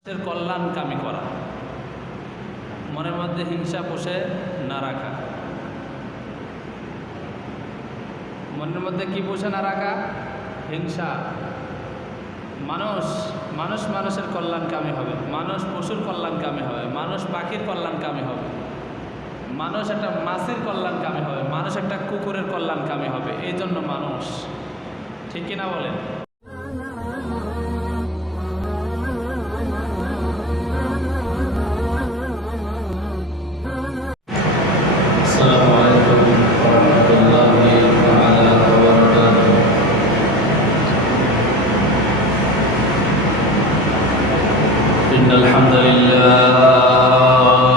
মানুষের কল্যাণকামী করা, মনের মধ্যে হিংসা পোষে না রাখা। মনের মধ্যে কি পোষে না রাখা? হিংসা। মানুষ মানুষের কল্যাণকামী হবে, মানুষ পশুর কল্যাণকামী হবে, মানুষ পাখির কল্যাণকামী হবে, মানুষ একটা মাছের কল্যাণকামী হবে, মানুষ একটা কুকুরের কল্যাণকামী হবে। এই জন্য মানুষ, ঠিক কিনা বলেন? إن الحمد لله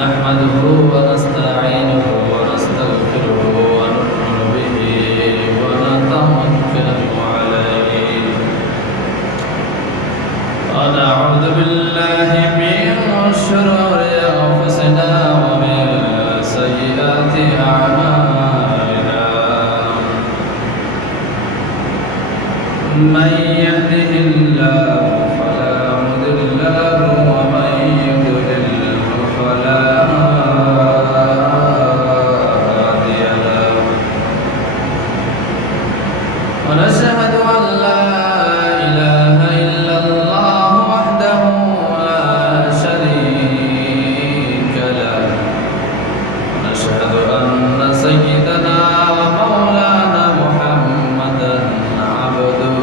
نحمده ونستعينه ونستغفره ونؤمن به ونتوكل عليه ونعوذ بالله من شرور أنفسنا ومن سيئات أعمالنا من يهده الله فلا مضل له ومن يضلل فلا هادي له ونشهد أن لا إله إلا الله وحده لا شريك له ونشهد أن سيدنا ومولانا محمدا عبده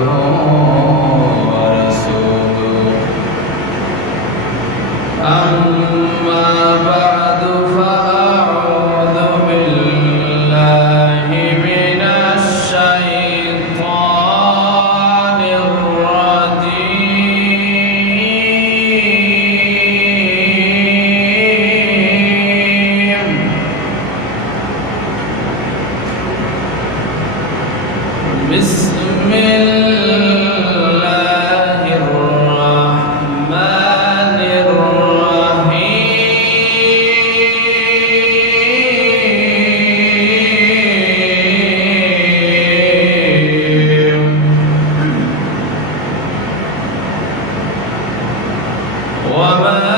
أما بعد فأعوذ بالله من الشيطان الرجيم بسم الله الرحمن الرحيم وما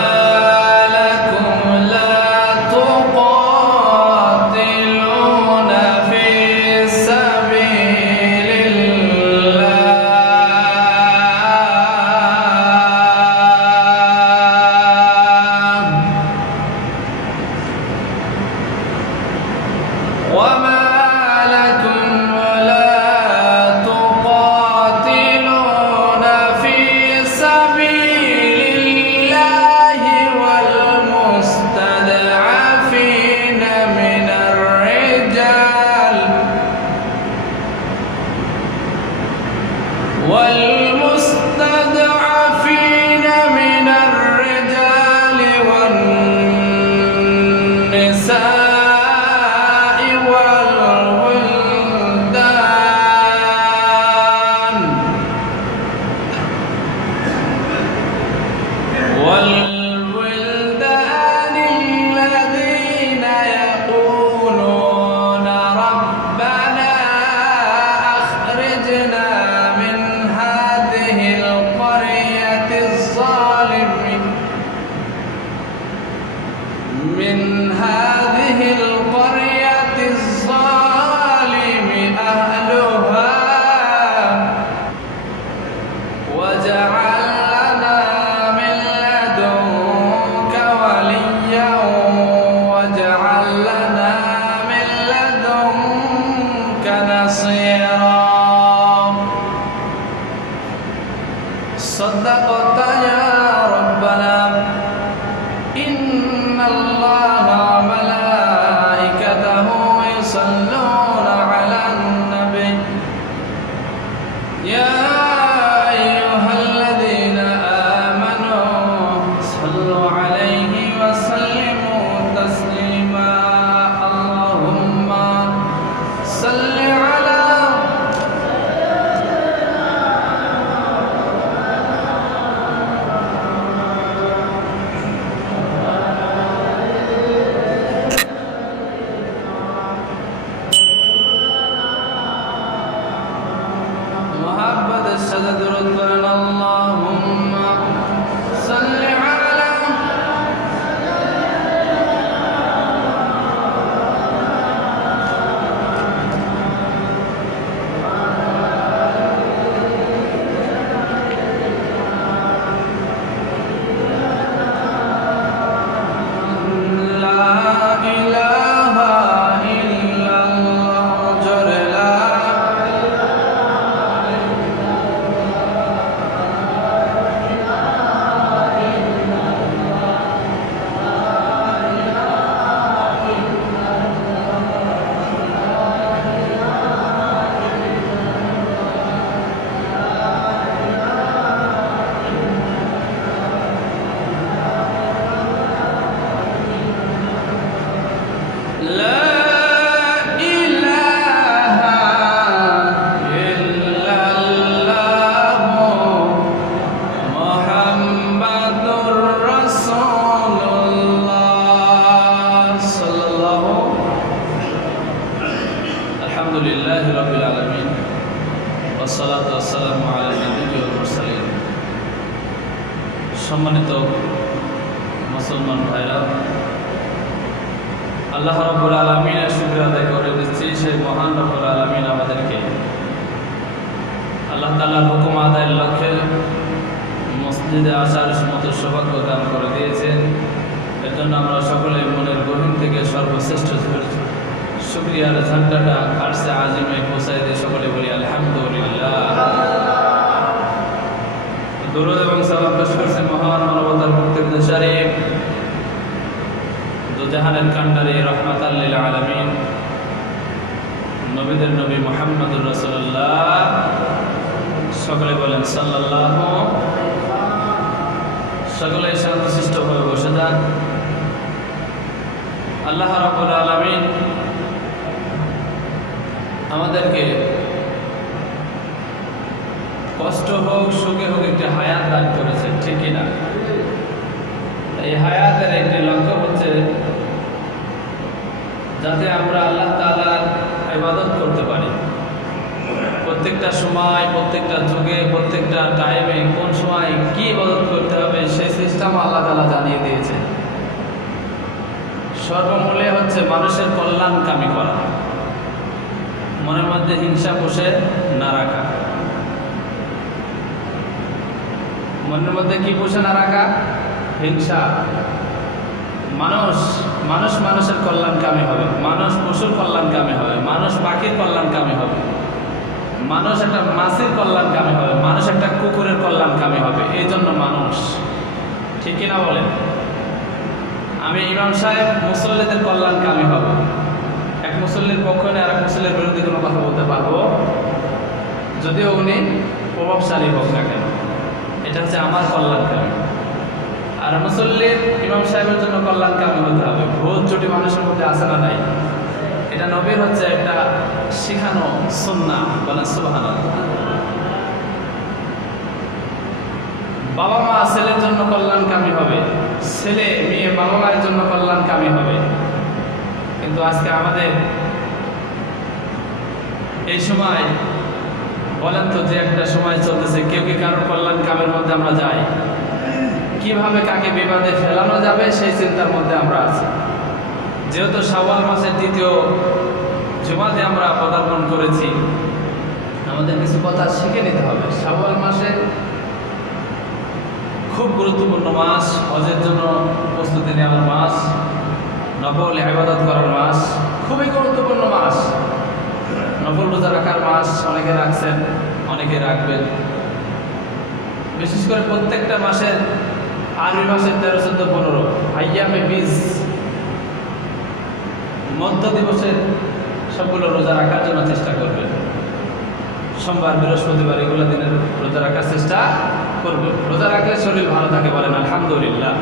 لكم لا تقاتلون في سبيل الله وما لكم لا تقاتلون في سبيل الله والمستضعفين من الرجال والنساء والولدان الذين يقولون ربنا أخرجنا من هذه القرية الظالم أهلها واجعل لنا من لدنك وليا واجعل لنا من لدنك نصيرا صدقت يا ربنا إن الله وملائكته يصلون على النبي يا أيها الذين آمنوا صلوا عليه وسلموا تسليما اللهم صل على সম্মানিত মুসলমান ভাইরা, আল্লাহ রাব্বুল আলামিনের শুকরিয়া আদায় করে দিচ্ছি। সেই মহান রাব্বুল আলামিন আমাদেরকে আল্লাহ তাআলার হুকুম আদায়ের লক্ষ্যে মসজিদে আসার মতো সৌভাগ্য দান করে দিয়েছেন। এর জন্য আমরা সকলে মনের গভীর থেকে সর্বশ্রেষ্ঠ শুকরিয়ার ঝান্ডাটা আরশে আজিমে পৌঁছায় দিয়ে সকলে বলি আলহামদুলিল্লাহ। দরুদ এবং সালাম পেশ করছে মহান মানবতার মুক্তির শরীফ দুজাহানের কান্ডারি রহমাতাল লিল আলামিন নবীদের নবী মুহাম্মদুর রাসূলুল্লাহ। সকলে বলেন সাল্লাল্লাহু। সকলে শান্তশিষ্টভাবে বসে যান। আল্লাহ রাব্বুল আলামিন আমাদেরকে কষ্ট হোক সুখে হোক একটি হায়াত দান করেছে, ঠিক কিনা? এই হায়াতের একটি লক্ষ্য হচ্ছে যাতে আমরা আল্লাহ তাআলার ইবাদত করতে পারি। প্রত্যেকটা সময়, প্রত্যেকটা যুগে, প্রত্যেকটা টাইমে কোন সময় কি ইবাদত করতে হবে সেই সিস্টেম আল্লাহ তাআলা জানিয়ে দিয়েছে। সর্বমূলে হচ্ছে মানুষের কল্যাণকামী করা, মনের মধ্যে হিংসা পোষে না রাখা। মনের মধ্যে কি পোষে না রাখা? হিংসা। মানুষ মানুষের কল্যাণকামী হবে, মানুষ পশুর কল্যাণকামী হবে, মানুষ পাখির কল্যাণকামী হবে, মানুষ একটা মাছের কল্যাণকামী হবে, মানুষ একটা কুকুরের কল্যাণকামী হবে। এই জন্য মানুষ, ঠিক কিনা বলেন? আমি ইমাম সাহেব মুসল্লিদের কল্যাণকামী হব। এক মুসল্লির পক্ষ নিয়ে আর এক মুসল্লির বিরুদ্ধে কোনো কথা বলতে পারবো, যদিও উনি প্রভাবশালী হোক না কেন। এটা হচ্ছে আমার কল্যাণকামী। আর মুসল্লির ইমাম সাহেবের জন্য কল্যাণকামী হতে হবে। ভুল ত্রুটি মানুষের মধ্যে আছে না নাই? এটা নবীর হচ্ছে একটা শিখানো সুন্নাহ। বলেন সুবহানাল্লাহ। বাবা মা ছেলের জন্য কল্যাণকামী হবে, ছেলে মেয়ে বাবা মায়ের জন্য কল্যাণকামী হবে। কিন্তু আজকে আমাদের এই সময় বলেন তো, যে একটা সময় চলতেছে, কেউ কি কারোর কল্যাণকামীর মধ্যে আমরা যাই? কিভাবে কাকে বিবাদে ফেলানো যাবে সেই চিন্তার মধ্যে আমরা আছি। যেহেতু শাওয়াল মাসের দ্বিতীয় জুমাতে আমরা পদার্পণ করেছি, আমাদের কিছু কথা শিখে নিতে হবে। শাওয়াল মাসে খুব গুরুত্বপূর্ণ মাস, হজের জন্য প্রস্তুতি নেওয়ার মাস, নফল ইবাদত করার মাস, খুবই গুরুত্বপূর্ণ মাস। নফল রোজা রাখার মাস, অনেকে রাখছেন, অনেকে রাখবেন। বিশেষ করে প্রত্যেকটা মাসের, আরবি মাসের 13, 14, 15 আইয়ামে বীজ মধ্য দিবসের সবগুলো রোজা রাখার জন্য চেষ্টা করবেন। সোমবার, বৃহস্পতিবার এগুলো দিনের রোজা রাখার চেষ্টা করবেন। রোজা রাখলে শরীর ভালো থাকে, বলেন আলহামদুলিল্লাহ।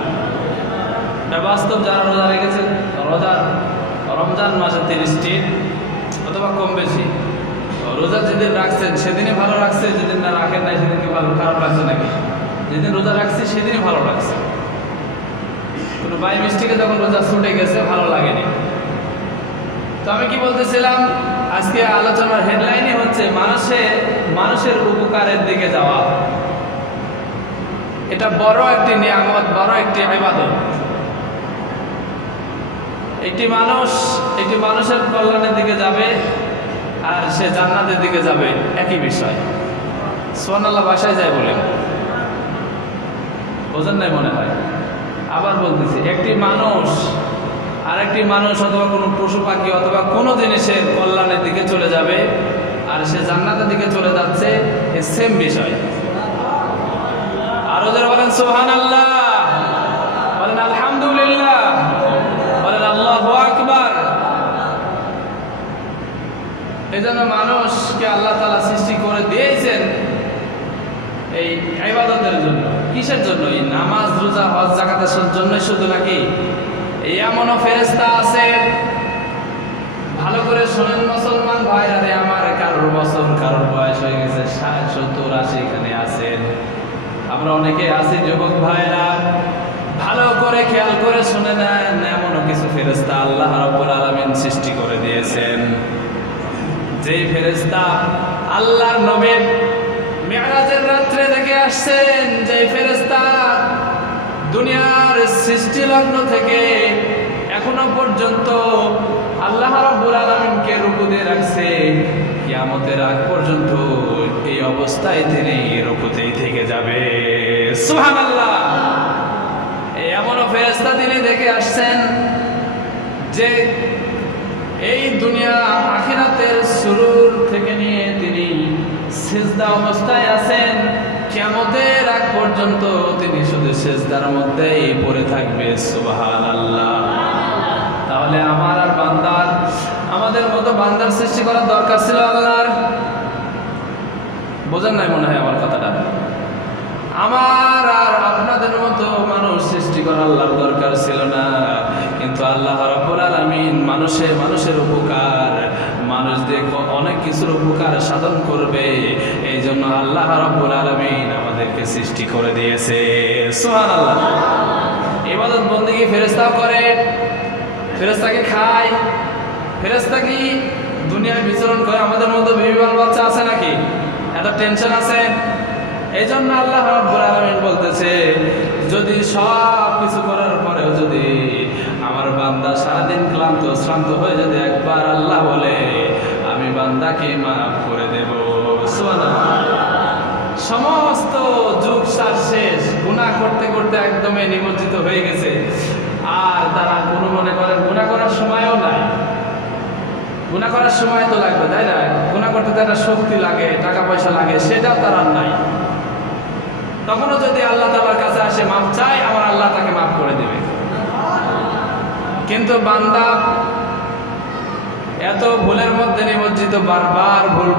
বাস্তব যারা রোজা রেখেছেন, রমজান মাসে 30টি অথবা কম বেশি রোজা যেদিন রাখছেন সেদিনই ভালো রাখছে, যেদিন না রাখেন নাই সেদিনকে ভালো খারাপ লাগছে নাকি? যেদিন রোজা রাখছি সেদিনই ভালো লাগছে। কোনো বাই মিস্টেকে যখন রোজা ছুটে গেছে ভালো লাগেনি। তো আমি কি বলতেছিলাম, আজকে আলোচনার হেডলাইনই হচ্ছে মানুষের উপকারের দিকে যাওয়া। এটা বড় একটি নিয়ামত, বড় একটি ইবাদত। একটি মানুষের কল্যাণের দিকে যাবে আর সে জান্নাতের দিকে যাবে, একই বিষয়। সুবহানাল্লাহ বাসায় যায় বলে বোঝেন নাই মনে হয়। আবার বলতেছি, একটি মানুষ আরেকটি মানুষ অথবা কোনো পশু পাখি অথবা কোনো জিনিসের কল্যাণের দিকে চলে যাবে আর সে জান্নাতের দিকে চলে যাচ্ছে, এই সেম বিষয়। আরো যারা বলেন সুবহানাল্লাহ, বলেন আলহামদুলিল্লাহ, বলেন আল্লাহু আকবার। এই জন্য মানুষকে আল্লাহ তাআলা সৃষ্টি করে দিয়েছেন এই ইবাদতের জন্য। কিসের জন্য? এই নামাজ, রোজা, হজ, যাকাতের জন্য শুধু নাকি? এই এমনও ফেরেশতা আছে, ভালো করে শোনেন মুসলমান ভাইরা রে আমার, কারোর বছর কারোর বয়স হয়ে গেছে 60, 70, 80, এখানে আছেন। আমরা অনেকে আছি যুবক ভাইরা, ভালো করে খেয়াল করে শুনে নেন, এমনও কিছু ফেরেশতা আল্লাহ রাব্বুল আলামিন সৃষ্টি করে দিয়েছেন, যেই ফেরেশতা আল্লাহর নবী মিরাজের রাত্রে দেখে আসছেন, যেই ফেরেশতা দুনিয়ার সৃষ্টি লগ্ন থেকে এখনো পর্যন্ত আল্লাহ রাব্বুল আলামিনকে রুকুতে রাখছে, কিয়ামতের আগ পর্যন্ত এই অবস্থায় তিনি রুকুতেই থেকে যাবে। সুবহানাল্লাহ। এমনও ফেরেশতা তিনি দেখে আসছেন যে এই দুনিয়া আখিরাতের শুরুর থেকে নিয়ে তিনি সিজদা অবস্থায় আছেন, কিয়ামতের আগ পর্যন্ত তিনি শুধু সিজদার মধ্যেই পড়ে থাকবে। সুবহানাল্লাহ। তাহলে আমার আর বান্দার, আমাদের মতো বান্দার সৃষ্টি করার দরকার ছিল আল্লাহর। বোঝেন নাই মনে হয় আমার কথাটা? আমার আর আপনাদের মতো মানুষ সৃষ্টি করা আল্লাহর দরকার ছিল না, কিন্তু আল্লাহ রাব্বুল আলামিন মানুষের উপকার, মানুষ দেখো অনেক কিছুর উপকার সাধন করবে, এই জন্য আল্লাহ রাব্বুল আলামিন আমাদেরকে সৃষ্টি করে দিয়েছে। সুবহানাল্লাহ। ইবাদত বন্দেগী ফেরেশতাও করে, ফেরেশতাকে খায়, ফেরেশতা কি দুনিয়ায় বিচরণ করে? আমাদের মধ্যে বেবি বাচ্চা আছে নাকি? এত টেনশন আছে? এই জন্য আল্লাহ রাব্বুল আলামিন বলতেছে, যদি সব কিছু করার পরেও যদি আমার বান্দা সারাদিন ক্লান্ত শ্রান্ত হয়ে যদি একবার আল্লাহ বলে, আমি বান্দাকে মাফ করে দেব। সুবহানাল্লাহ। সমস্ত যুগ সার শেষ, গুনাহ করতে করতে একদমই নিমজ্জিত হয়ে গেছে, আর তারা কোনো মনে করেন গুনাহ করার সময়ও নাই। গুনাহ করার সময় তো লাগবে, তাই না? গুনাহ করতে তো একটা শক্তি লাগে, টাকা পয়সা লাগে, সেটাও তার আর নাই। তখনও যদি আল্লাহ তাআলার কাছে আসে মাফ চায়, আমার আল্লাহ তাকে মাফ করে দেবে। কিন্তু বান্দা এত ভুলের মধ্যে নিমজ্জিত, বারবার ভুল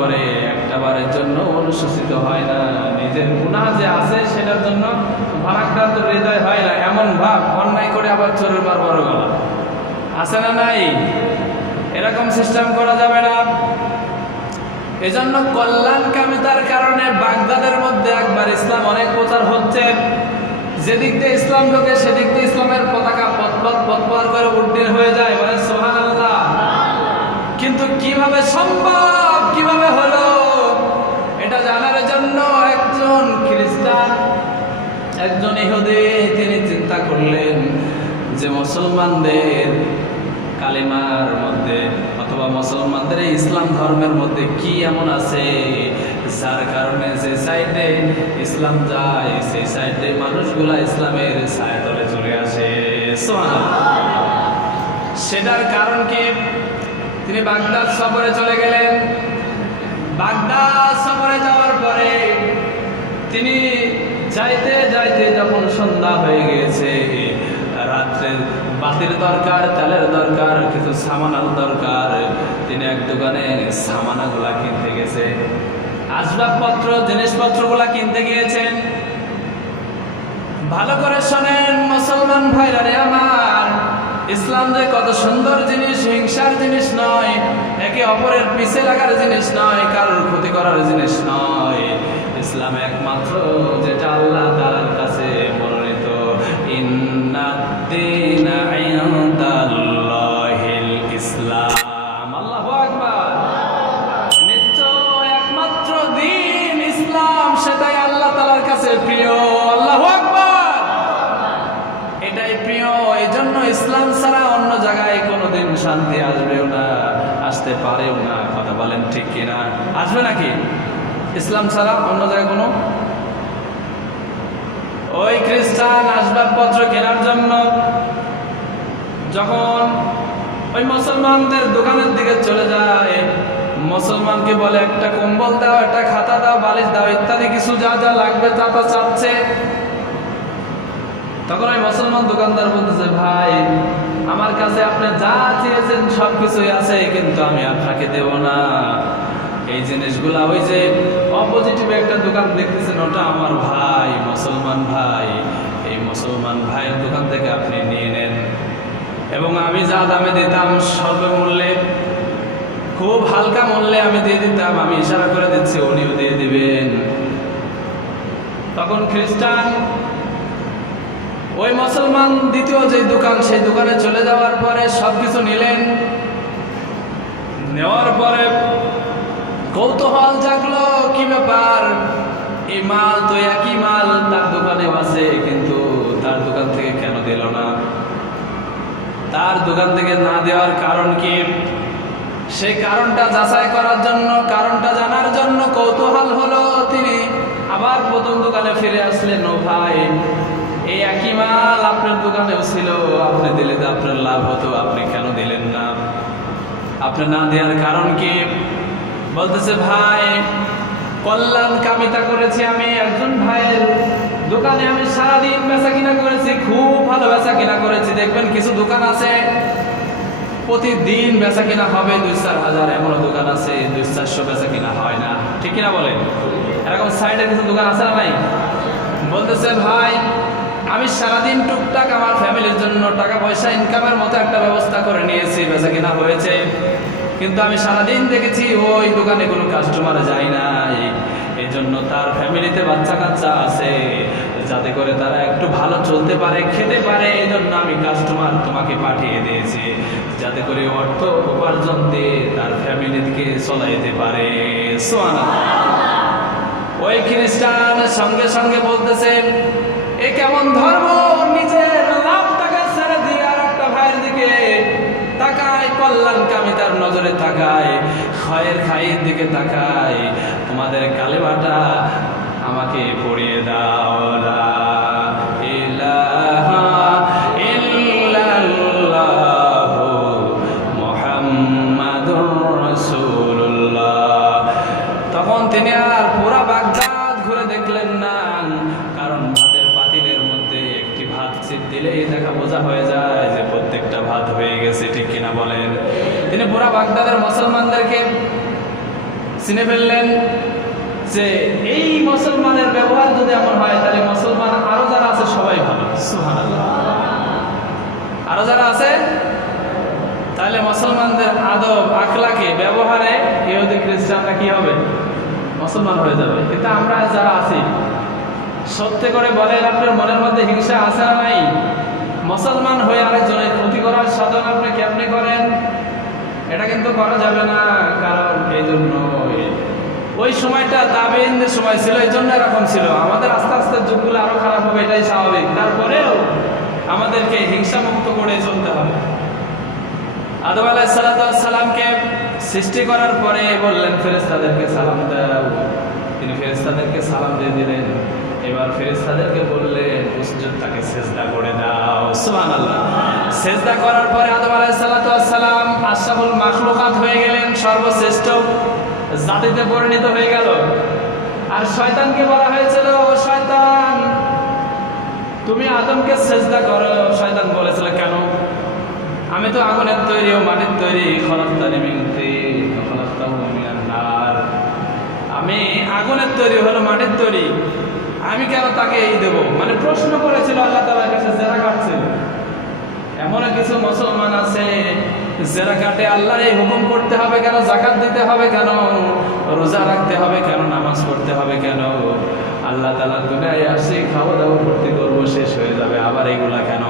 করে, একটা বারের জন্য অনুশোচিত হয় না, নিজের গুনাহ যে আছে সেটার জন্য ভারাক্রান্ত হৃদয় হয় না। এমন ভাব, অন্যায় করে আবার চোরের বার বড় গলা, আছে না নাই? এরকম সিস্টেম করা যাবে না। এজন্য কল্যাণকামিতার কারণে বাগদাদের মধ্যে একবার ইসলাম অনেক প্রচার হচ্ছে, যেদিক দিয়ে ইসলাম ঢোকে সেদিক দিয়ে ইসলামের পতাকা পথ করে উড্ডীন হয়ে যায়। বলে সুবহানাল্লাহ। কিন্তু কিভাবে সম্ভব, কিভাবে হলো, এটা জানার জন্য একজন খ্রিস্টান, একজন ইহুদি তিনি চিন্তা করলেন যে মুসলমানদের কালিমার মধ্যে অথবা মুসলমানদের ইসলাম ধর্মের মধ্যে কি এমন আছে যার কারণে যে সাইডে ইসলাম যায় সেই সাইডে মানুষগুলা ইসলামের ছায়াতলে চলে আসে। সুবহানাল্লাহ। সেটার কারণ কি? তিনি বাগদাদ সফরে চলে গেলেন। বাগদাদ সফরে যাওয়ার পরে তিনি যাইতে যাইতে যখন সন্ধ্যা হয়ে গিয়েছে, রাত্রে বাতির দরকার, তেলের দরকার, কিছু সামানার দরকার, তিনি এক দোকানে সামানাগুলা কিনতে গেছে, আসবাবপত্র জিনিসপত্রগুলা কিনতে গিয়েছেন। ভালো করে শোনেন মুসলমান ভাইরা রে আমার, ইসলাম যে কত সুন্দর জিনিস, হিংসার জিনিস নয়, একে অপরের পিছে লাগার জিনিস নয়, কারোর ক্ষতি করার জিনিস নয়। ইসলাম একমাত্র যেটা আল্লাহ তাআলার কাছে মনোনীত, ইন্নাদ-দীনা ইনদাল্লাহিল ইসলাম। আল্লাহু আকবার। নিশ্চয় একমাত্র দ্বীন ইসলাম, সেটাই আল্লাহ তাআলার কাছে প্রিয়। আল্লাহু আকবার। এটাই প্রিয়। এই জন্য ইসলাম ছাড়া অন্য জায়গায় কোনোদিন শান্তি আসবেও না, আসতে পারেও না। কথা বলেন ঠিক কিনা? আসবে নাকি ইসলাম ছাড়া অন্য জায়গায় কোনো? ওই খ্রিস্টান আসবাবপত্র কেনার জন্য যখন ওই মুসলমানদের দোকানের দিকে চলে যায়, মুসলমানকে বলে একটা কম্বল দাও, একটা খাতা দাও, বালিশ দাও, ইত্যাদি কিছু যা যা লাগবে তা তো চাচ্ছে। তখন ওই মুসলমান দোকানদার বলতেছে, ভাই আমার কাছে আপনি যা চেয়েছেন সব কিছুই আছে, কিন্তু আমি আপনাকে দেব না। এই জিনিসগুলা ওই যে অপোজিটিভ একটা দোকান দেখতেছেন, ওটা আমার ভাই, মুসলমান ভাই, এই মুসলমান ভাইয়ের দোকান থেকে আপনি নিয়ে নেন, এবং আমি যা দামে দিতাম স্বল্পমূল্যে, খুব হালকা মূল্যে আমি দিয়ে দিতাম, আমি ইশারা করে দিচ্ছি উনিও দিয়ে দিবেন। তখন খ্রিস্টান ওই মুসলমান দ্বিতীয় যে দোকান, সেই দোকানে চলে যাওয়ার পরে সবকিছু নিলেন। নেওয়ার পরে কৌতূহল জাগলো, কি ব্যাপার, এই মাল তো একই মাল তার দোকানেও আছে, কিন্তু তার দোকান থেকে না দেওয়ার কারণ কি, সেই কারণটা যাচাই করার জন্য, কারণটা জানার জন্য কৌতূহল হলো। তিনি আবার প্রথম দোকানে ফিরে আসলেন। ও ভাই, এই একই মাল আপনার দোকানেও ছিল, আপনি দিলে তো আপনার লাভ হতো, আপনি কেন দিলেন না? আপনি না দেওয়ার কারণ কি? বলতেছে, ভাই কল্যাণ কামিতা করেছি আমি একজন ভাইয়ের দোকানে, আমি সারাদিন বেচা কিনা করেছি, খুব ভালো বেচা কিনা করেছি। দেখবেন কিছু দোকান আছে প্রতিদিন বেচা কিনা হবে 2-4 হাজার, এমনও দোকান আছে 200-400 বেচা কিনা হয় না, ঠিক কিনা বলেন? এরকম সাইডে কিছু দোকান আছে না ভাই? বলতেছে, ভাই আমি সারাদিন টুকটাক আমার ফ্যামিলির জন্য টাকা পয়সা ইনকামের মতো একটা ব্যবস্থা করে নিয়েছি, বেচা কিনা হয়েছে, কিন্তু আমি সারাদিন দেখেছি ওই দোকানে কোনো কাস্টমার যায় না। এই জন্য তার ফ্যামিলিতে বাচ্চা কাচ্চা আছে, যাতে করে তারা একটু ভালো চলতে পারে, খেতে পারে, এই জন্য আমি কাস্টমার তোমাকে পাঠিয়ে দিয়েছি, যাতে করে অর্থ উপার্জন দিয়ে তার ফ্যামিলিকে চলাইতে পারে। সুবহানাল্লাহ। ওই খ্রিস্টান সঙ্গে সঙ্গে বলতেছে, এ কেমন ধর্ম? নিজের লাভ টাকা ছেড়ে দিয়ে আর একটা ভাইয়ের দিকে তাকায়, কল্যাণ কামিতার নজরে তাকায়, খয়ের খাইয়ের দিকে তাকায়। তোমাদের কালেমাটা আমাকে পড়িয়ে দাও, লা ইলাহা ইল্লাল্লাহু মুহাম্মাদুর রাসূলুল্লাহ। তখন তিনি আর পুরা বাগদাদ ঘুরে দেখলেন না, কারণ ভাতের পাতিলের মধ্যে একটি ভাত চিপ দিলেই দেখা বোঝা হয়ে যায় যে প্রত্যেকটা ভাত হয়ে গেছে, ঠিক কিনা বলেন? তিনি পুরা বাগদাদের মুসলমানদেরকে চিনে ফেললেন যে এই মুসলমানের ব্যবহার যদি এমন হয়, তাহলে মুসলমান আরো যারা আছে সবাই ভালো। সুবহানাল্লাহ। আরো যারা আছে, তাহলে মুসলমানদের আদব আখলাকে ব্যবহারে ইহুদি খ্রিস্টানরা কি হবে? মুসলমান হয়ে যাবে। কিন্তু আমরা যারা আছি, সত্যি করে বলেন, আপনার মনের মধ্যে হিংসা আছে না নাই? মুসলমান হয়ে আরেকজনের ক্ষতি করার সাধন আপনি কেমনে করেন? এটা কিন্তু করা যাবে না। কারণ এই জন্য ওই সময়টা তাবেঈনদের সময় ছিল, এই জন্য এরকম ছিল। আমাদের আস্তে আস্তে যুগগুলো আরো খারাপ হবে, এটাই স্বাভাবিক। তারপরেও আমাদেরকে হিংসা মুক্ত করে চলতে হবে। আদম আলাইহিস সালামকে সৃষ্টি করার পরে বললেন ফেরেশতাদেরকে সালাম দাও। তিনি ফেরেশতাদেরকে সালাম দিয়ে দিলেন। এবার ফেরেশতাদেরকে বললেন উসজুদটাকে সিজদা করে দাও। সুবহানাল্লাহ। সিজদা করার পরে আদম আলাইহিস সালাম আশরাফুল মাখলুকাত হয়ে গেলেন, সর্বশ্রেষ্ঠ জাতিতে পরিণত হয়ে গেল। আর শয়তানকে বলা হয়েছিল, ও শয়তান তুমি আদমকে সিজদা করো। শয়তান বলেছিল, কেন? আমি তো আগুনের তৈরি ও মাটির তৈরি, খলাকতানি মিন তিন ওয়া খলাকতাহু মিনান নার। আমি আগুনের তৈরি, হলো মাটির তৈরি, আমি কেন তাকে এই দেব? মানে প্রশ্ন করেছিল আল্লাহ তাআলার কাছে, জেরা কাটছিল। এমন কিছু মুসলমান আছে জেরা কাটে, আল্লাহর এই হুকুম করতে হবে কেন? যাকাত দিতে হবে কেন? রোজা রাখতে হবে কেন? নামাজ পড়তে হবে কেন? আল্লাহ তাআলা দুনিয়ায় আসি, খাওয়া দাওয়া ভর্তি করবো, শেষ হয়ে যাবে, আবার এইগুলা কেন?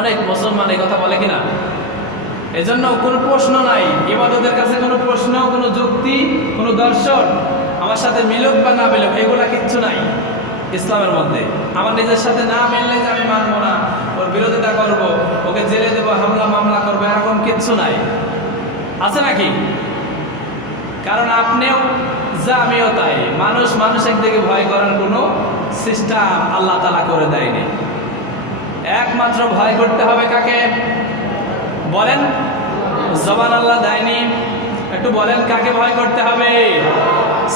অনেক মুসলমান এই কথা বলে কিনা? এজন্য কোনো প্রশ্ন নাই, ইবাদতের কাছে কোনো প্রশ্ন, কোনো যুক্তি, কোনো দর্শন আমার সাথে মিলুক বা না মিলুক, এগুলা কিচ্ছু নাই ইসলামের মধ্যে। আমার নিজের সাথে না মিললে যে আমি মানবো না, ওর বিরোধিতা করব, ওকে জেলে দেবো, হামলা মামলা করবো, এরকম কিচ্ছু নাই। আছে নাকি? কারণ আপনিও যা আমিও তাই। মানুষের দিকে ভয় করার কোনো সিস্টেম আল্লাহ তাআলা করে দেয়নি। একমাত্র ভয় করতে হবে কাকে? বলেন। জবান আল্লাহ দেয়নি, একটু বলেন কাকে ভয় করতে হবে?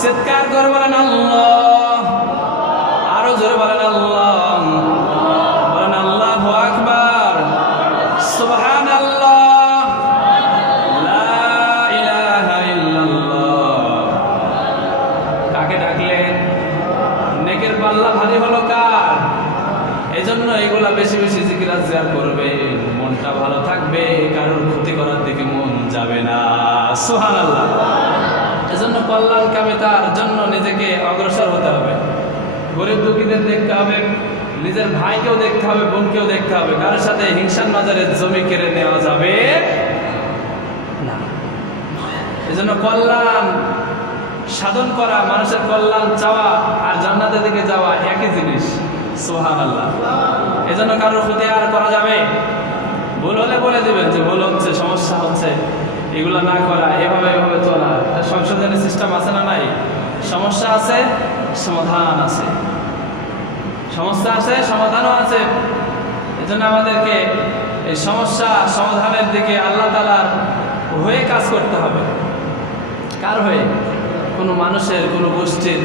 চিৎকার করে বলেন আল্লাহ। আরো জোরে বলেন আল্লাহ। বলেন আল্লাহু আকবার, সুবহানাল্লাহ, লা ইলাহা ইল্লাল্লাহ। কাকে ডাকলেন? নেকের পাল্লা ভারী হলো কার? এজন্য এগুলা বেশি বেশি জিকির আজকার করবে, মনটা ভালো থাকবে, কারোর ক্ষতি করার দিকে মন যাবে না। সুবহানাল্লাহ। এজন্য কল্যাণ কামিতার জন্য নিজেকে অগ্রসর হতে হবে। গরিব দুঃখীদের দেখতে হবে, নিজের ভাইকেও দেখতে হবে, বোনকেও দেখতে হবে। কারোর সাথে হিংসার নজরে জমি কেড়ে নেওয়া যাবে না। এজন্য কল্যাণ সাধন করা, মানুষের কল্যাণ চাওয়া আর জান্নাতের দিকে যাওয়া একই জিনিস। সুবহানাল্লাহ। এজন্য কারোর ক্ষতি আর করা যাবে, ভুল বলে দেবেন যে ভুল হচ্ছে, সমস্যা হচ্ছে, এগুলো না করা, এভাবে এভাবে চলা। সংশোধনের সিস্টেম আছে না নাই? সমস্যা আছে, সমাধান আছে। সমস্যা আছে, সমাধানও আছে। এজন্য আমাদেরকে এই সমস্যা সমাধানের দিকে আল্লাহ তাআলার হয়ে কাজ করতে হবে। কার হয়ে? কোনো মানুষের, কোনো গোষ্ঠীর,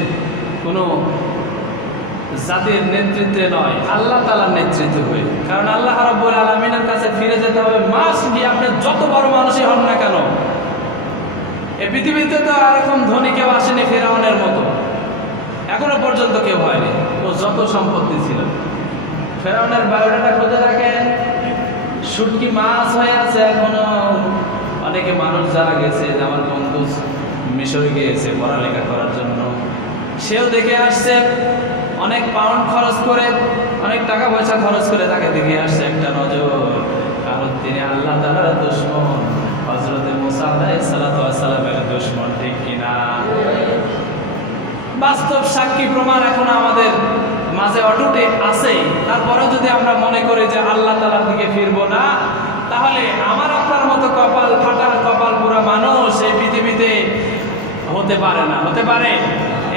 কোনো জাতির নেতৃত্বে নয়, আল্লাহ তাআলার নেতৃত্বে হয়ে। কারণ আল্লাহ রাব্বুল আলামিনের কাছে ফিরে যেতে হবে। মাস্ট বি, আপনি যত বড় মানুষই হন না কেন। এই পৃথিবীতে তো এরকম ধনী কেউ আসেনি ফেরাউনের মতো, এখনো পর্যন্ত কেউ হয়নি। ও যত সম্পত্তি ছিল, ফেরাউনের বায়োডাটা খুঁজে দেখেন, শুটকি মাছ হয়ে আছে এখনো। অনেকে মানুষ যারা গেছে, আমার বন্ধু মিশরে গিয়েছে পড়ালেখা করার জন্য, সেও দেখে আসছে, অনেক পাউন্ড খরচ করে, অনেক টাকা পয়সা খরচ করে তাকে দেখে আসছে একটা নজর। কারণ তিনি আল্লাহ তাআলার দুশমন, হযরত মুসা আলাইহিস সালাতু ওয়াস সালামের দুশমন, ঠিক কিনা? বাস্তব সাক্ষী প্রমাণ এখন আমাদের মাঝে অটুট আছে। তারপরেও যদি আমরা মনে করি যে আল্লাহ তাআলার দিকে ফিরবো না, তাহলে আমার আপনার মতো কপাল ফাটা, কপাল পুরা মানুষ এই পৃথিবীতে হতে পারে না। হতে পারে?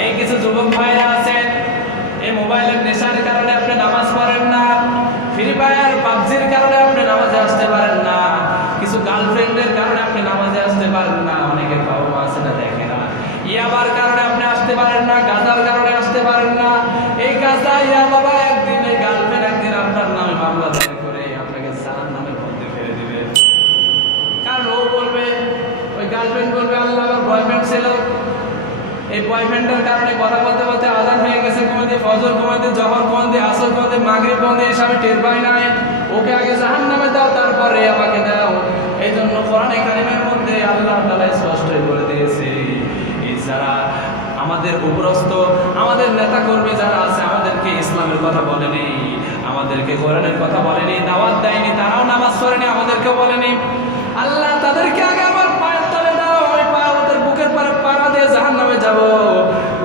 এই কিছু যুবক ভাইরা আছেন, এই মোবাইলের নেশার কারণে আপনি নামাজ পড়েন না, ফ্রি ফায়ার পাবজির কারণে আপনি নামাজে আসতে পারেন না, কিছু গার্লফ্রেন্ডের কারণে আপনি নামাজে আসতে পারেন না, অনেকের বাবা মা আছে না, দেখে না, ইয়াবার কারণে আপনি আসতে পারেন না, গাঁজার কারণে আসতে পারেন না। এই গাঁজা ইয়া বাবা একদিন, এই গার্লফ্রেন্ড একদিন আপনার নামে মামলা দায়ের করে আপনাকে জাহান্নামের মধ্যে ফেলে দিবে। কারণ ও বলবে, ওই গার্লফ্রেন্ড বলবে আল্লাহ আমার বয়ফ্রেন্ড ছিল, এই বয়ফ্রেন্ডের কারণে কথা বলতে বলতে আযান হয়ে গেছে, কোনদিন ফজর, কোনদিন জোহর, কোনদিন আসর, কোনদিন মাগরিব, কোনদিন ইশা, আমি টের পাই নাই। ওকে আগে জাহান্নামে দাও, তারপরে আমাকে দাও। এই জন্য কোরআনে কারিমের মধ্যে আল্লাহ তাআলা স্পষ্টই বলে দিয়েছে, এই যারা আমাদের উপরস্থ, আমাদের নেতা কর্মী যারা আছে, আমাদেরকে ইসলামের কথা বলেনি, আমাদেরকে কোরআনের কথা বলেনি, দাওয়াত দেয়নি, তারাও নামাজ পড়েনি, আমাদেরকেও বলেনি, আল্লাহ তাদেরকে আগে আমার পায়ের তলে দাও, ওই পা ওদের বুকের পারে পাড়া দিয়ে জাহান্নামে যাব,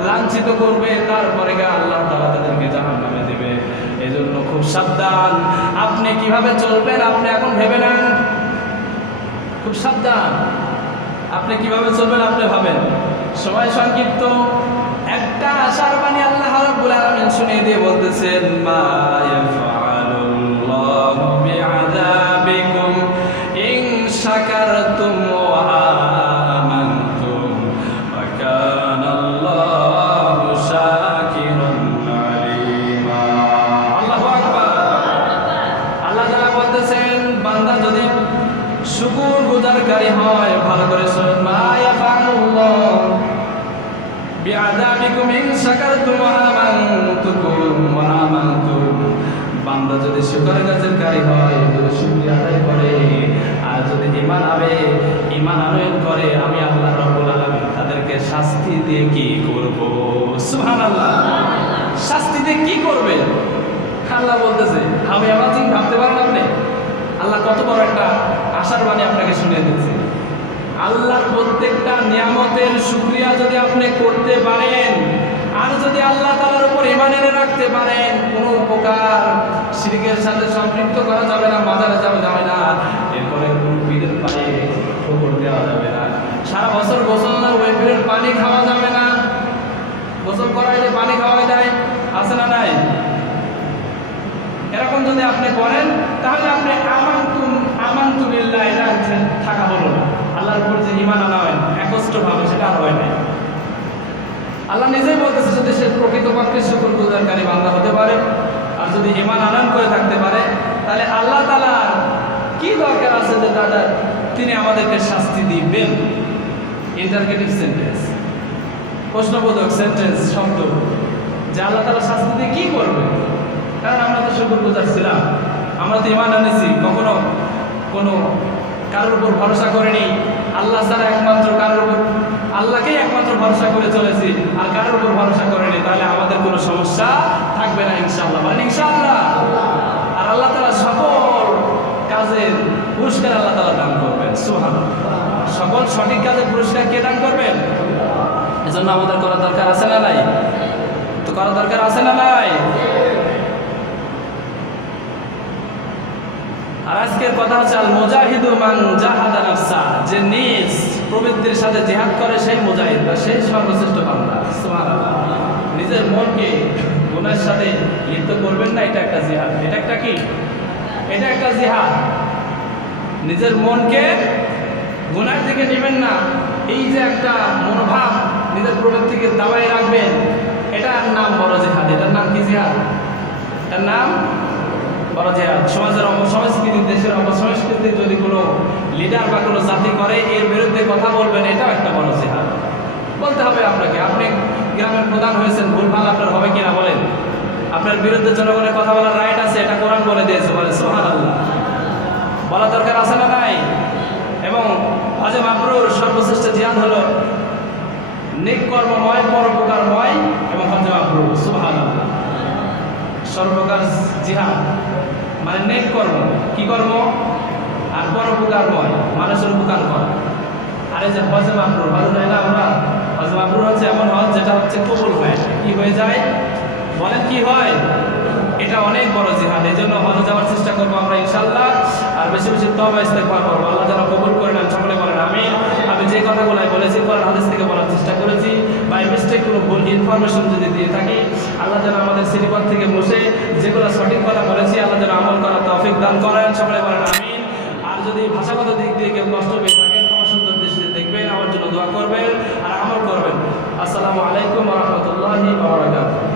লাঞ্ছিত করবে, তারপরে আল্লাহ তাআলা তাদেরকে জাহান্নামে দিবে। এজন্য খুব সাবধান। আপনি কিভাবে চলবেন আপনি এখন ভেবে নেন, খুব সাবধান। আপনি কিভাবে চলবেন আপনি ভাবেন। সময় সংক্ষিপ্ত, একটা আশার বাণী আল্লাহ রাব্বুল আলামিন শুনিয়ে দিয়ে বলতেছেন, মা ইয়াফআলুল্লাহু বিআযাবিকুম ইন শাকারতুম ওয়া আমানতুম ওয়া কানাল্লাহু শাকিরুন আলীমা। আল্লাহু আকবার। আল্লাহ তাআলা বলতেছেন, বান্দা যদি শুকরগুজারকারী হয়, ভালো করে শুনুন, মা ইয়াফআলুল্লাহু বিআযাবিকুম ইন শাকারতুম ওয়া আমানতুম। বান্দা যদি শুকরগুজারকারী হয়, যদি শুকরিয়া আদায় করে, আর যদি ঈমান আনয়ন করে, আমি আল্লাহ রাব্বুল আলামিন তাদেরকে শাস্তি দিয়ে কি করব? সুবহানাল্লাহ। শাস্তি দিয়ে কি করবে? আল্লাহ বলতেছে, আমি আমার চিন্তা ভাবতে পারেন আপনি? আল্লাহ কত বড় একটা আশার বাণী আপনাকে শুনিয়ে দিচ্ছে। আল্লাহর প্রত্যেকটা নিয়ামতের শুকরিয়া যদি আপনি করতে পারেন, আর যদি আল্লাহ তাআলার উপর ঈমান এনে রাখতে পারেন, কোনো উপকার শিরকের সাথে সম্পৃক্ত করা যাবে না, মাজারে যাওয়া যাবে না, এরপরে কোনো পীরের পায়ে ঠোকর দেওয়া যাবে না, সারা বছর গোসল না ওই পীরের পানি খাওয়া যাবে না। গোসল করাইলে পানি খাওয়া যায়, আছে না নাই? এরকম যদি আপনি করেন, তাহলে আপনি আমানতু বিল্লাহ এটা থাকা হলো না। আল্লাহর উপর যে ঈমান আনা হয় একষ্ঠভাবে, সেটা আর হয় না। আল্লাহ নিজেই বলতেছে, যদি সে প্রকৃতপক্ষে শুকরগুজারকারী বান্দা হতে পারে, আর যদি ঈমান আনয়ন করে থাকতে পারে, তাহলে আল্লাহ তাআলার কি দরকার আছে যে তিনি আমাদেরকে শাস্তি দিবেন? ইন্টারগেটিভ সেন্টেন্স, প্রশ্নবোধক সেন্টেন্স, শব্দ, যে আল্লাহ তাআলা শাস্তি দিয়ে কি করবে? কারণ আমরা তো শুকরগুজার ছিলাম, আমরা তো ঈমান এনেছি, কখনো কোনো কারোর উপর ভরসা করিনি, আল্লাহ ছাড়া একমাত্র কারোর উপর, আল্লাহকেই একমাত্র ভরসা করে চলেছি, আর কারোর উপর ভরসা করিনি। তাহলে আমাদের কোনো সমস্যা থাকবে না ইনশাআল্লাহ, বলেন ইনশাআল্লাহ। আর আল্লাহ তাআলা সকল কাজের পুরস্কার আল্লাহ তাআলা দান করবেন, সুবহানাল্লাহ। সকল সঠিক কাজের পুরস্কার কে দান করবেন? এজন্য আমাদের করা দরকার আছে না নাই? তো করা দরকার আছে না নাই? আর আজকের কথা হচ্ছে আল মুজাহিদু মান জাহাদা নাফসা, যে নিজ প্রবৃত্তির সাথে জিহাদ করে সেই মুজাহিদ বা সেই সর্বশ্রেষ্ঠ বান্দা। সুবহানাল্লাহ। নিজের মনকে গুনাহের সাথে লিপ্ত করবেন না, এটা একটা জিহাদ। এটা একটা কি? এটা একটা জিহাদ। নিজের মনকে গুনাহের দিকে নেবেন না, এই যে একটা মনোভাব নিজের প্রবৃত্তিকে দাবায় রাখবেন, এটার নাম বড় জিহাদ। এটার নাম কি জিহাদ? এটার নাম বড় জিহাদ। সমাজের অপসংস্কৃতি, দেশের অপসংস্কৃতি যদি কোনো লিডার বা কোনো জাতি করে, এর বিরুদ্ধে কথা বলবেন, এটাও একটা বড় জিহাদ। বলতে হবে আপনাকে, আপনি গ্রামের প্রধান হয়েছেন, ভুলভাল আপনার হবে কিনা বলেন? আপনার বিরুদ্ধে জনগণের কথা বলার রাইট আছে, এটা কোরআন বলে দিয়েছে, বলে সুবহানাল্লাহ। বলা দরকার আছে না নাই? এবং হজে মাবরুর সর্বশ্রেষ্ঠ জিহাদ হলো নেক কর্মময়, পরোপকারময় এবং হজে মাবরুর। সুবহানাল্লাহ। সর্বপ্রকার জিহাদ মানে নেক কর্ম, কি কর্ম? আর পরোপকারময়, মানুষের উপকার করা। আর এই যে হজে মাবরুর, হজ হয় না আমরা, হজে মাবরুর হচ্ছে এমন হজ যেটা হচ্ছে কবুল হয়। কি হয়ে যায় বলেন? কি হয়? এটা অনেক বড় জিহাদ। এই জন্য হজে যাওয়ার চেষ্টা করবো আমরা ইনশাআল্লাহ। আর বেশি বেশি তওবা ইস্তেগফার করবো, আল্লাহ যেন কবুল করে নেন। সকলে বলেন আমিন। আমি যে কথাগুলো বলেছি কোরআন হাদিস থেকে বলার চেষ্টা করেছি, বাই মিস্টেক কোনো ভুল ইনফরমেশন যদি দিয়ে থাকি, আল্লাহ যেন আমাদের শ্রীপদ থেকে বসে যেগুলো সঠিক কথা বলেছি, আল্লাহ যেন আমল করার তৌফিক দান করেন। সকলে বলেন আমিন। আর যদি ভাষাগত দিক দিয়ে কেউ কষ্ট পেয়ে থাকেন, ক্ষমা সুন্দর দৃষ্টিতে দেখবেন, আমার জন্য দোয়া করবেন আর আমল করবেন। আসসালামু আলাইকুম ওয়া রাহমাতুল্লাহি ওয়া বারাকাতুহু।